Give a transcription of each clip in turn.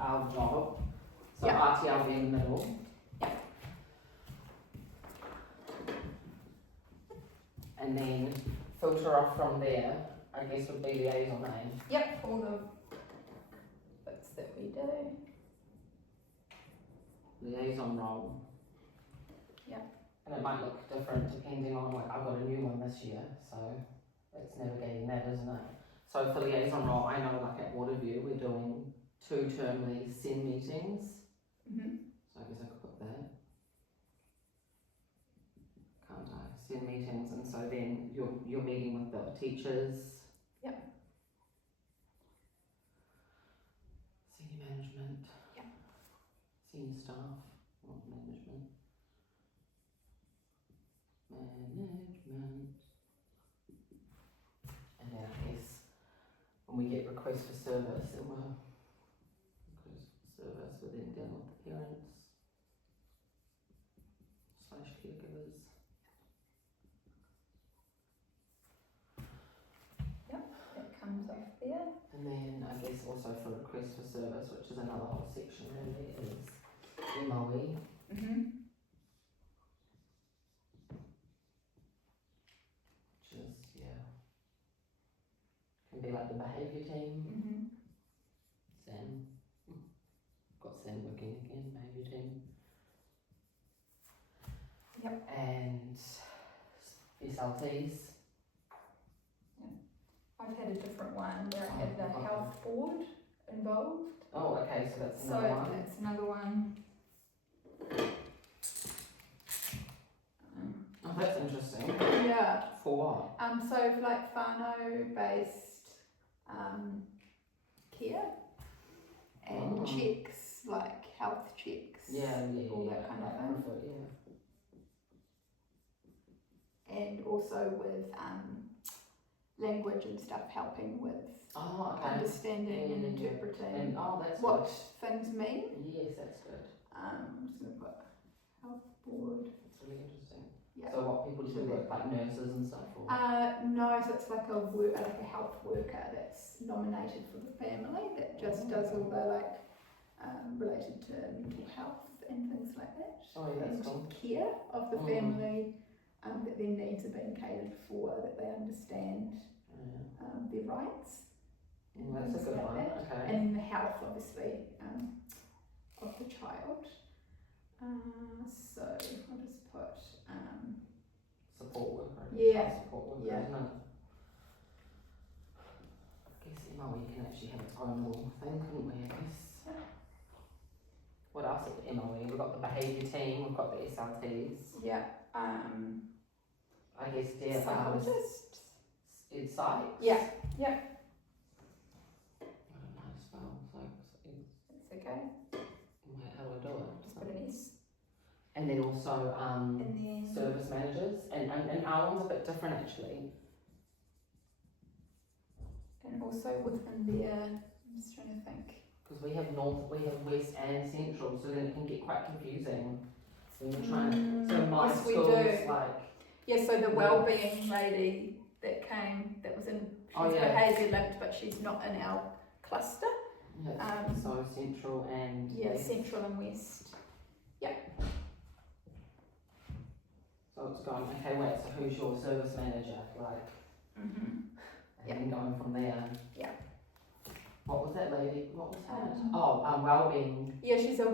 our job. So Yeah. RTL being the middle. Yeah. And then filter off from there, I guess would be liaison name. Yep, all the bits that we do. Liaison role. Yeah. And it might look different depending on, like, I've got a new one this year, so it's navigating that, isn't it? So for liaison role, I know, like at Waterview, we're doing 2 termly SEN meetings. Mm-hmm. So I guess I could put that. Can't I? SEN meetings, and so then you're meeting with the teachers. Yep. Senior management. Yep. Senior staff, not management. Management. And then I guess when we get requests for service, then we'll request for service, we're then dealing with the parents / caregivers. It comes off there. And then I guess also for request for service, which is another whole section really, is MOE. Mm-hmm. Which is, can be like the behaviour team. Mm-hmm. Sam. Got Sam working again, behaviour team. Yep. And SLTs. I've had a different one where I had the health board involved. Oh, okay, so that's So another one. that's another one. Oh, that's interesting. Yeah. For what? So for like whānau based care and checks, like health checks. All that kind of thing. Prefer, And also with language and stuff, helping with understanding and interpreting And that's what good. things mean. Yes, that's good. I'm just going to put health board. That's really interesting. Yeah. So what people do with like nurses and stuff? Or? No, so it's like a health worker that's nominated for the family that just does all the related to mental health and things like that. Oh, yeah, that's and cool. care of the family, that their needs are being catered for, that they understand their rights. And That's a things good like one. that. Okay. And then the health, obviously, of the child. So I'll just put Support worker. Yeah. Support worker, Yeah. isn't it? I guess MOE can actually have its own little thing, couldn't we? I guess. Yeah. What else is the MOE? We've got the behaviour team. We've got the SLTs. yeah. I guess Psychologists. It's psych. Yeah. I don't know how to spell psych. It's okay. How do I do it? Just put an S. And then also And then service managers, and our one's a bit different actually. and also within there, I'm just trying to think. Because we have north, we have west and central, so then it can get quite confusing when you're trying. So my yes, we school's do. like. Yeah, so the wellbeing lady that came, that was in, she's behaviour linked, but she's not in our cluster. Yeah, so central and west. Central and west. So it's going, okay, wait, so who's your service manager? Like, and then going from there. Yeah. What was that lady? What was that? Um, wellbeing. Yeah, she's a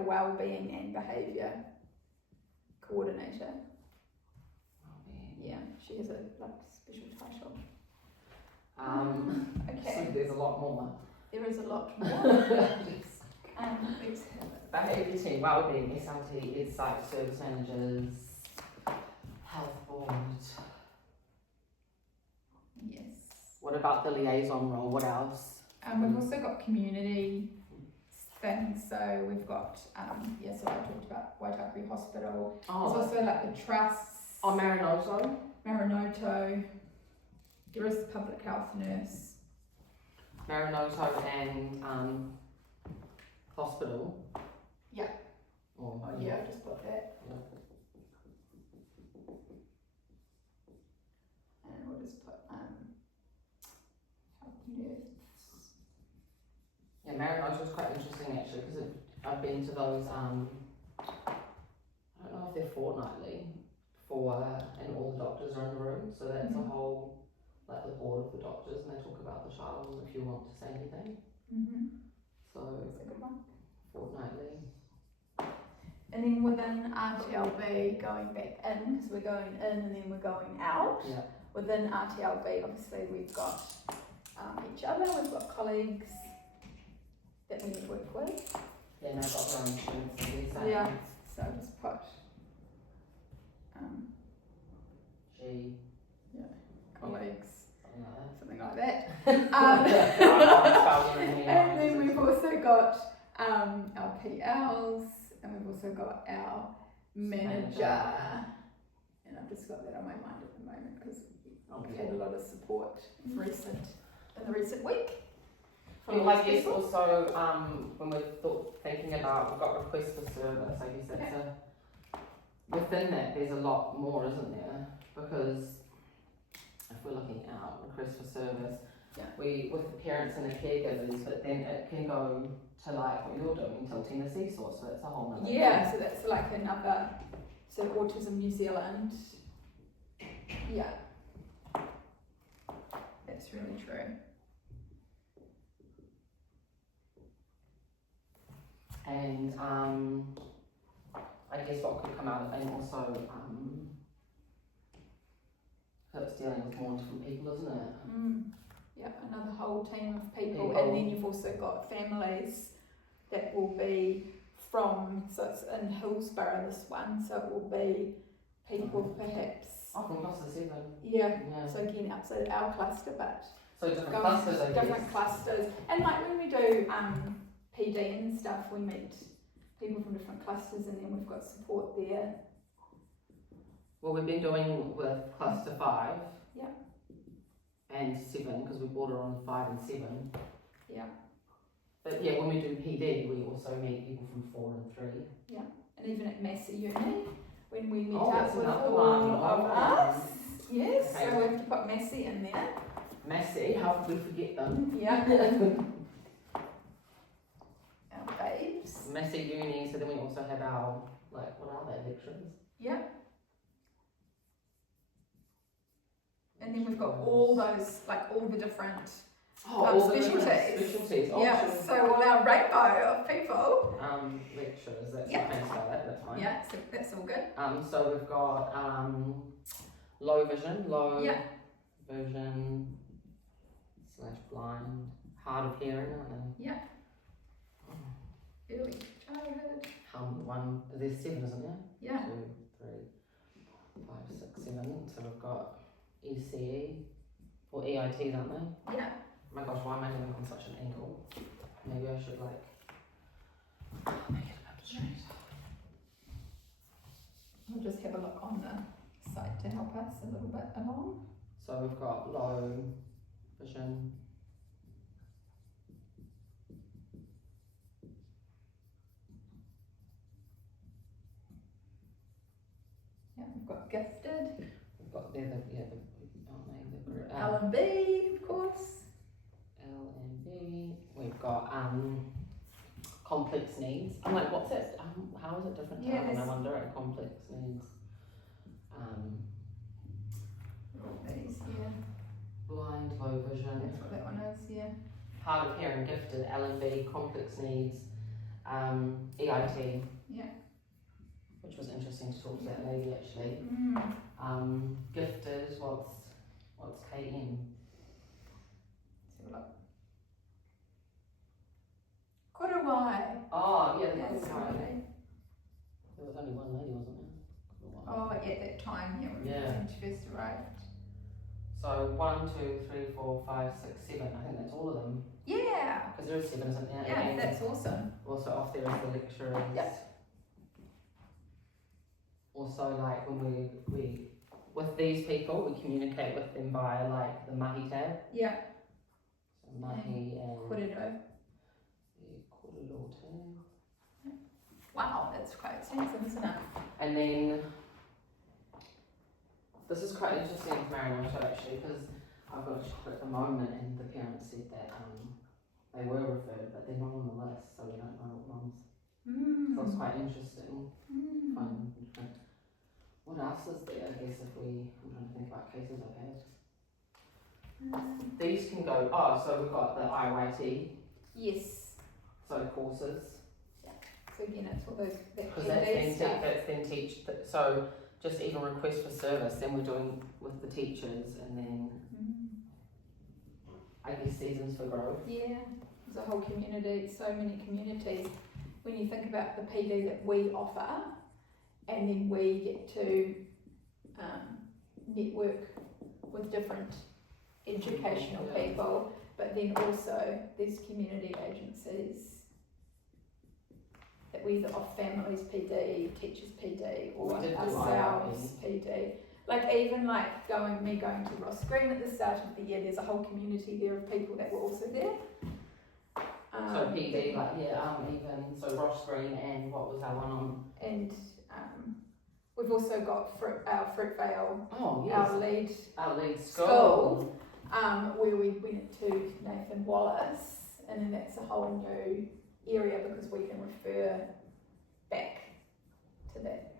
wellbeing and behaviour coordinator. Wellbeing. Yeah, she has a special title. So there's a lot more. There is a lot more. Yes. Let's have it. Behaviour team, wellbeing, SLT, Ed Psych, service managers, health board. Yes. What about the liaison role? What else? We've also got community things. So we've got so I talked about Waitakere Hospital. There's also like the trusts. Marinoto. Marinoto. There is the public health nurse. Marinoto and hospital. Yeah. Oh, Yeah, I just put that. Yeah. And we'll just put health nurse. Yeah, And Marina's was quite interesting actually because I've been to those, I don't know if they're fortnightly, and all the doctors are in the room, so that's a whole, like the board of the doctors, and they talk about the child and if you want to say anything. So, That's a good one. fortnightly. And then within RTLB, going back in, because we're going in and then we're going out. Yeah. Within RTLB, obviously we've got each other, we've got colleagues that we work with. Yeah, and they've got their own students and these things. Yeah. So I'll just put G. colleagues, Something like that. something like that. And then we've also got our PLs, and we've also got our manager. And I've just got that on my mind at the moment because we've had a lot of support in the recent week. Well, I guess also when we're thinking about, we've got requests for service, I guess that's within that there's a lot more, isn't there? Because if we're looking out, requests for service, we with the parents and the caregivers, but then it can go to like what you're doing, tilting the seesaw, so that's a whole nother thing. So that's like another, so Autism New Zealand, that's really true. And I guess what could come out of, and also it's dealing with more different people, isn't it? Yeah, another whole team of people, and then you've also got families that will be from, so it's in Hillsborough, this one, so it will be people perhaps. Oh, from cluster 7. Yeah. So again, outside our cluster, but so different clusters, I guess. Different clusters, and like when we do PD and stuff, we meet people from different clusters, and then we've got support there. Well, we've been doing with cluster 5. Yeah. And 7, because we border on 5 and 7. Yeah. But yeah, when we do PD, we also meet people from 4 and 3. Yeah. And even at Massey Uni, when we meet Oh, up with another all one. of us. Yes, Okay. so we have to put Massey in there. Massey, how could we forget them? Yeah. Our babes. Massey Uni, so then we also have our, like, what are they, lecturers? Yeah. And then we've got all those, like all the different all the specialties. Specialties. So all our rainbow of people. Lecturers, that's Yeah. the kind of style, that's fine. Yeah, so that's all good. So we've got low vision / blind, hard of hearing, aren't they? Yeah. Early childhood. There's 7, isn't there? Yeah. 2, 3, 5, 6, 7. So we've got ECE or EITs, aren't they? Yeah. Oh my gosh, why am I living on such an angle? Maybe I should like make it up straight. We'll just have a look on the site to help us a little bit along. So we've got low vision. Yeah, we've got gifted. We've got L and B, of course. L and B. We've got complex needs. I'm like, what's it? How is it different to Yes. I wonder at complex needs. These, yeah. Blind, low vision. That's what that one is, yeah. Hard of hearing, gifted, L and B, complex needs, EIT. Yeah. Which was interesting to talk to that lady actually. Gifted, what's KM? Let's have a look. Kōrero. Oh, yeah, That's that's right. somebody. There was only one lady, wasn't there? Oh, at that time, Yeah. when she first arrived. So 1, 2, 3, 4, 5, 6, 7. I think that's all of them. Yeah. Because there is 7, isn't there? Yeah, And that's awesome. also off there is the lecturers. Yep. Also, like when we with these people, we communicate with them via like the mahi tab. Yeah. So mahi and Kōrero. the kōrero tab. Wow, that's quite extensive, isn't it? And then this is quite interesting with Marinato actually, because I've got a child at the moment and the parents said that they were referred, but but they're not on the list, so we don't know what ones. Mm. So it's quite interesting. Mm. What else is there? I guess I'm trying to think about cases I've had. These can go, so we've got the IYT, Yes. so courses. So again, it's all those Because that's then so just even request for service, then we're doing with the teachers, and then I guess seasons for growth. Yeah, there's a whole community, so many communities. When you think about the PD that we offer, and then we get to network with different educational people, but then also there's community agencies that we either offer families PD, teachers PD, or ourselves PD. Like even like going to Ross Green at the start of the year, there's a whole community there of people that were also there. So PD, even so Ross Green, and what was that one on? And we've also got our Fruitvale, oh yes, our lead school. Where we went to Nathan Wallace, and then that's a whole new area because we can refer back to that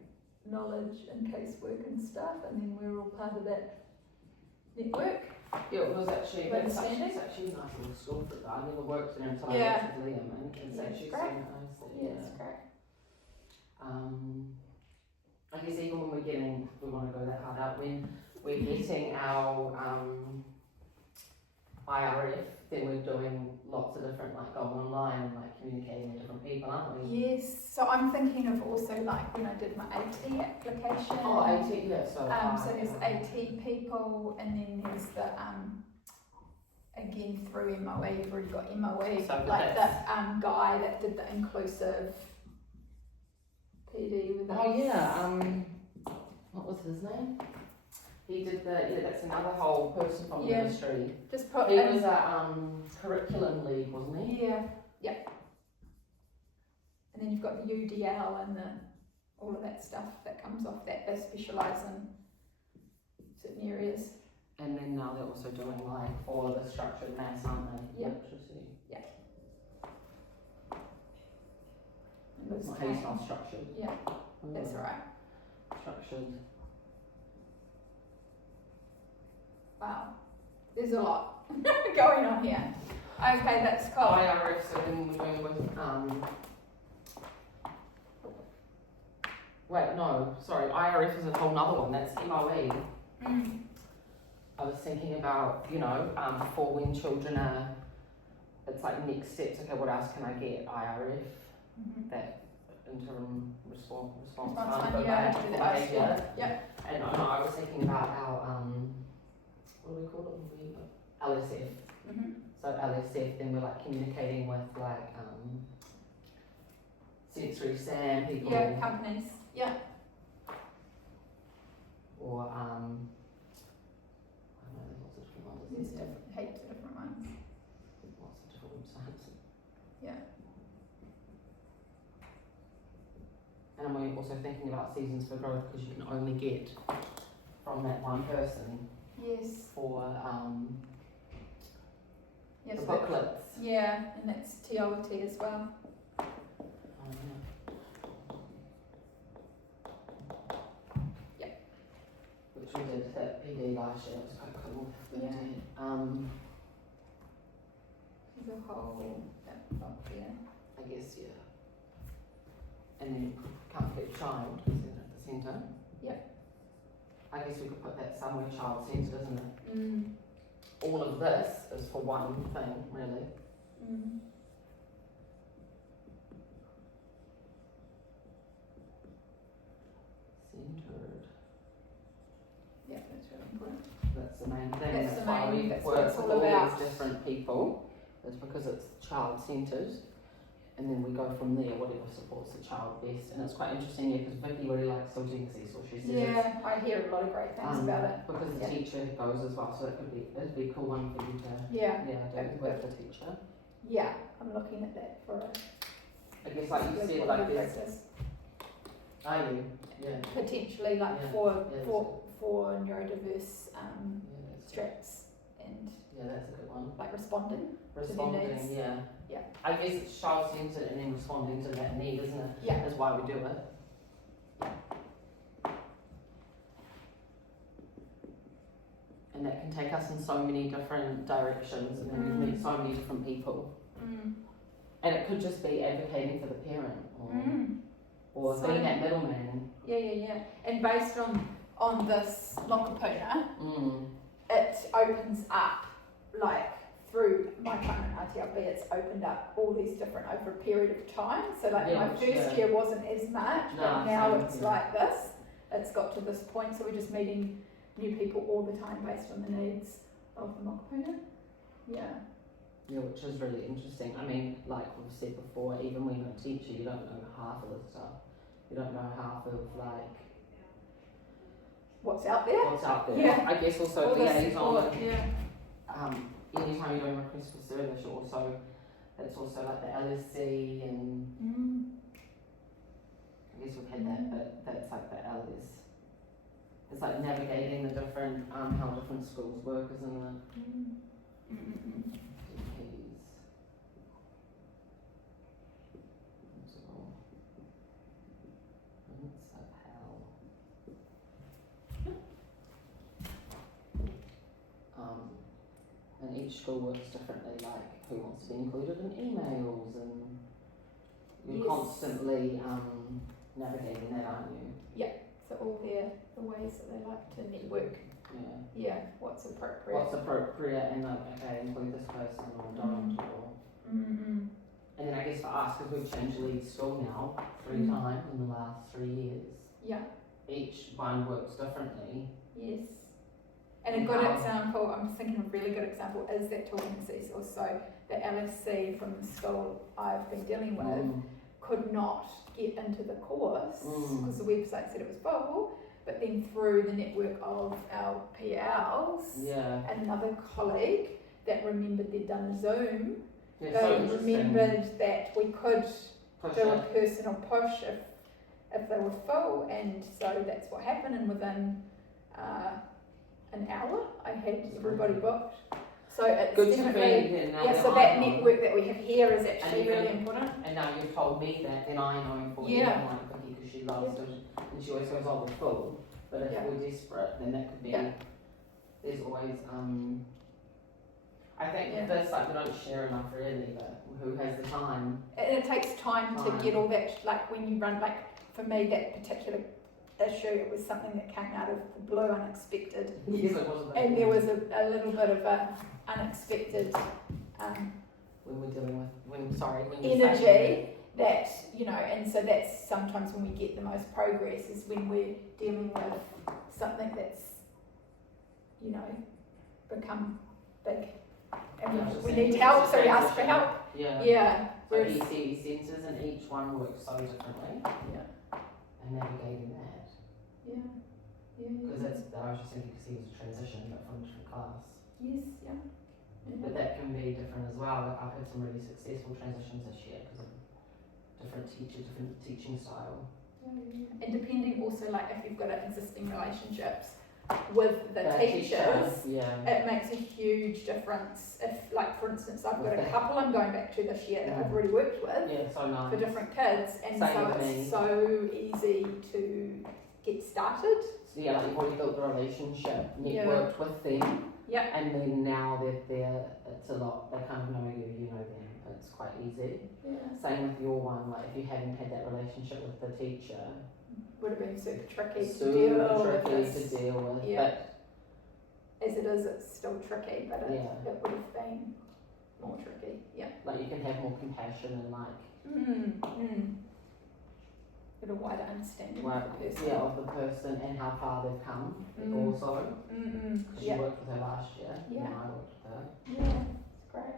knowledge and casework and stuff, and then we're all part of that network. Yeah, it was actually, it's actually a nice little school for that. I never worked there until I worked with Liam, and it's actually so nice. Yeah, it's great. I guess even when we want to go that hard out, when we're getting our IRF, then we're doing lots of different, like going online and like communicating with different people, aren't we? Yes, so I'm thinking of also like when I did my AT application. Oh, AT, yeah, so there's AT people, and then there's the, again through MOE, you've already got MOE, so like that guy that did the inclusive PD with us. Oh yeah, what was his name? He did that's another whole person from the ministry. He was a curriculum lead, wasn't he? Yeah, yeah. And then you've got the UDL and all of that stuff that comes off that. They specialise in certain areas. And then now they're also doing like all of the structured maths, aren't they? Yeah. Electricity. Yeah. It's not how you spell structured. Yeah, that's right. Structured. Wow, there's a lot going on here. Okay, that's cool. IRF, so then we're doing with IRF is a whole nother one. That's MOE. I was thinking about, for when children are, it's like next steps. Okay, what else can I get? IRF, that interim response time, yeah. And I was thinking about our what do we call it? LSF. So LSF, then we're like communicating with like sensory SAM people. Yeah, companies. Yeah. Or I don't know, there's lots of different ones. There's heaps of different ones. Lots of different websites. Yeah. And I'm also thinking about seasons for growth, because you can only get from that one person. Yes. For yes, the booklets. Yeah, and that's TOT as well. Yeah. Which we did at PD last year. It was quite cool. Yeah. There's a whole book there. I guess, yeah. And then Comfort Child is in at the centre. Yep. I guess we could put that somewhere, child centred, isn't it? All of this is for one thing, really. Centred. Yeah, that's really important. That's the main thing. That's the why main, we that's work what it's with all all about. these different people. It's because it's child centred. And then we go from there, whatever supports the child best. And it's quite interesting, because Vicky really likes Silting Cecil. She says I hear a lot of great things about it. Because the teacher goes as well, so it'd be a cool one for you to do with the teacher. Yeah, I'm looking at that for I guess like you said, like there's are you? Yeah. Potentially like for neurodiverse straps and Yeah, that's a good one. like responding. Responding, needs. yeah. Yeah. I guess it's child-centered and then responding to that need, isn't it? Yeah. That's why we do it. And that can take us in so many different directions, and then we meet so many different people. And it could just be advocating for the parent, or So- being that middleman. Yeah. And based on this mokopuna, it opens up, like, through my time in RTLB, it's opened up all these different over a period of time. So like Yeah, my first year wasn't as much, but now same, it's yeah. like this. It's got to this point, so we're just meeting new people all the time based on the needs of the mokopuna. Yeah. Yeah, which is really interesting. I mean, like we've said before, even when you're a teacher, you don't know half of the stuff. You don't know half of like What's out there? what's out there. Yeah. I guess also All the liaison. support, yeah. Anytime you're doing request for service, you're also it's also like the LSC and I guess we've had that, but that's like the LS. It's like navigating the different how different schools work, isn't it? DPs. And each school works differently, like who wants to be included in emails, and you're constantly navigating that, aren't you? So all the ways that they like to network. Yeah. Yeah, what's appropriate. What's appropriate, and like, okay, include this person or don't, or. And then I guess for us, because we've changed lead school now 3 times in the last 3 years. Yeah. Each one works differently. Yes. And a good example, I'm thinking a really good example is that talking seesaw. So the LSC from the school I've been dealing with could not get into the course because the website said it was full, but then through the network of our PLs, another colleague that remembered they'd done a Zoom, they remembered that we could do a personal push if they were full, and so that's what happened, and within an hour I had everybody booked. So it's good to definitely, be so that network that we have here is actually really important. And now you've told me that, then I know for you, like Vicky, because she loves it, and she always goes, oh, we're full. But if we're desperate, then that could be, there's always, I think this, like, we don't share enough really, but who has the time? And it takes time to get all that, like when you run, like for me, that particular issue, it was something that came out of the blue, unexpected. Yes, it was. And there was a little bit of a unexpected when we're dealing with, when energy that, you know, and so that's sometimes when we get the most progress is when we're dealing with something that's, you know, become big. And we need help, so we ask for help. Yeah. So ECE centres, and each one works so differently. And navigating that. Because that's, I was just thinking, because he was a transition, but from a different class. But that can be different as well. Like I've had some really successful transitions this year because of different teaching style. And depending also, like if you've got existing relationships with the teachers, it makes a huge difference. If, like for instance, I've got a couple I'm going back to this year that I've already worked with so nice. for different kids, and so it's so easy to get started. So like you've already built the relationship, networked with them. And then now they're there, it's a lot, they kind of know you, you know them, it's quite easy. Same with your one, like if you hadn't had that relationship with the teacher, would have been super tricky to deal with. But as it is, it's still tricky, but it would have been more tricky. Like you can have more compassion and like get a wider understanding of the person. Of the person and how far they've come also. Because you worked with her last year, and I worked with her. It's great.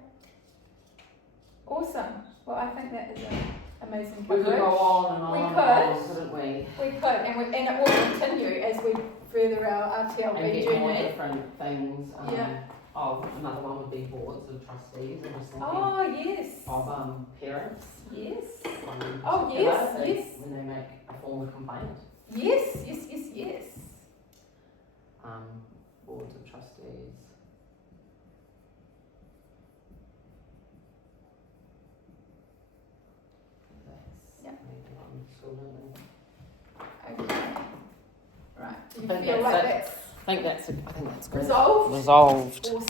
Awesome. Well, I think that is an amazing coverage. We could go on and on, couldn't we? We could, and it will continue as we further our RTLB and get journey. More different things. Another one would be boards of trustees. I'm just thinking of parents. When they make a formal complaint. Boards of trustees. school, don't they? Okay. Right. Do you I think feel that's like it. that's I think that's good. resolved? Resolved. Awesome.